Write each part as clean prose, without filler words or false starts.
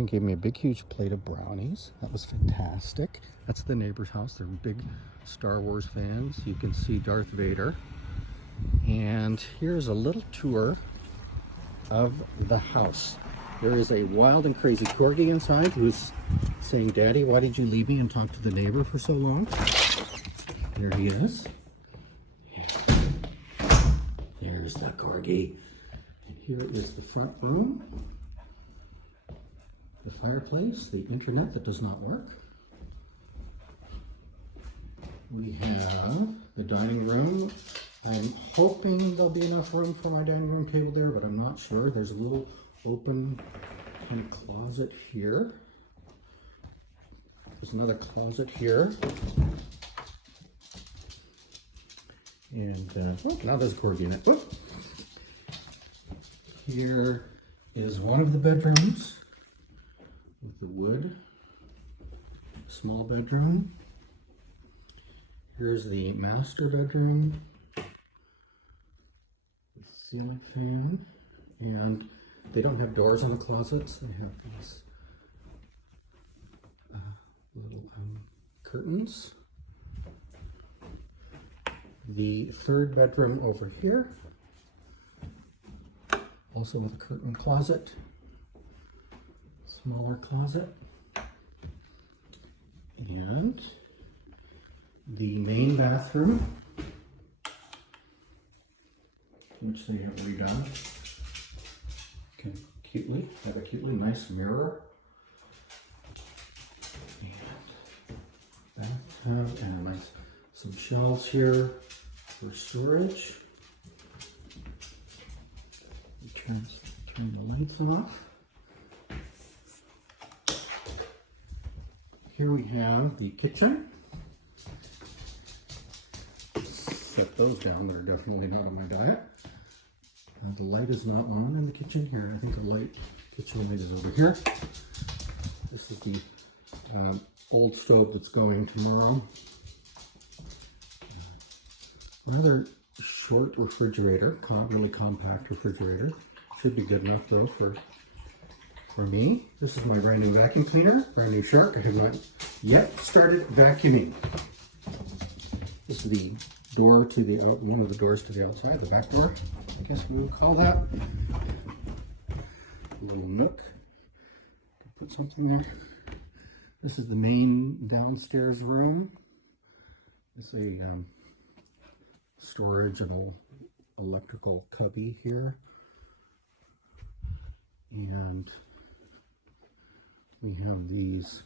And gave me a big huge plate of brownies. That was fantastic. That's the neighbor's house. They're big Star Wars fans. You can see Darth Vader. And here's a little tour of the house. There is a wild and crazy corgi inside who's saying, "Daddy, why did you leave me and talk to the neighbor for so long?" There he is. There's the corgi. And here is the front room. The fireplace, the internet that does not work. We have the dining room. I'm hoping there'll be enough room for my dining room table there, but I'm not sure. There's a little open kind of closet here. There's another closet here. And oh, now there's a corgi in it. Whoop. Here is one of the bedrooms with the wood. Small bedroom. Here's the master bedroom. Ceiling fan, and they don't have doors on the closets. They have these little curtains. The third bedroom over here, also with a curtain closet, smaller closet, and the main bathroom, which they have redone. Have a cutely nice mirror. And bathtub and some shelves here for storage. Turn the lights off. Here we have the kitchen. Set those down, they're definitely not on my diet. The light is not on in the kitchen here. I think the kitchen light is over here. This is the old stove that's going tomorrow. Rather short refrigerator, really compact refrigerator. Should be good enough though for me. This is my brand new vacuum cleaner, brand new Shark. I have not yet started vacuuming. This is the door to the one of the doors to the outside, the back door. I guess we will call that. A little nook. Put something there. This is the main downstairs room. It's a storage and an electrical cubby here. And we have these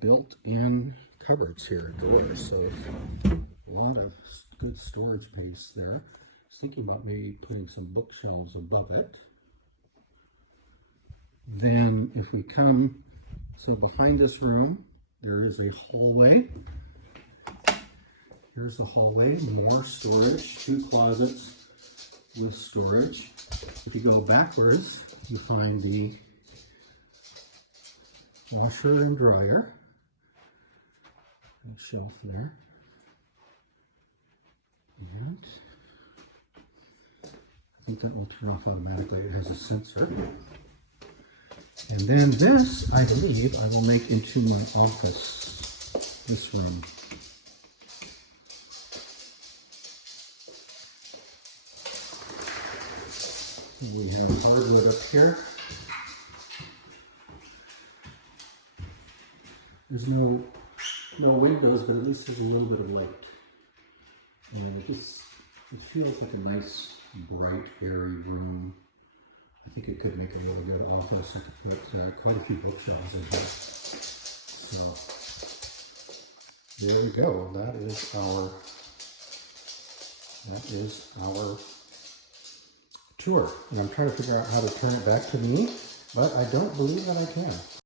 built-in cupboards here, doors. So a lot of good storage space there. I was thinking about maybe putting some bookshelves above it. Then if we come, so behind this room, there is a hallway. Here's the hallway, more storage, 2 closets with storage. If you go backwards, you find the washer and dryer. And a shelf there. And I think that will turn off automatically. It has a sensor. And then this, I believe, I will make into my office, this room. We have hardwood up here. There's no windows, but at least there's a little bit of light. And it feels like a nice, bright, airy room. I think it could make a really good office. I could put quite a few bookshelves in here. So there we go. That is our tour. And I'm trying to figure out how to turn it back to me, but I don't believe that I can.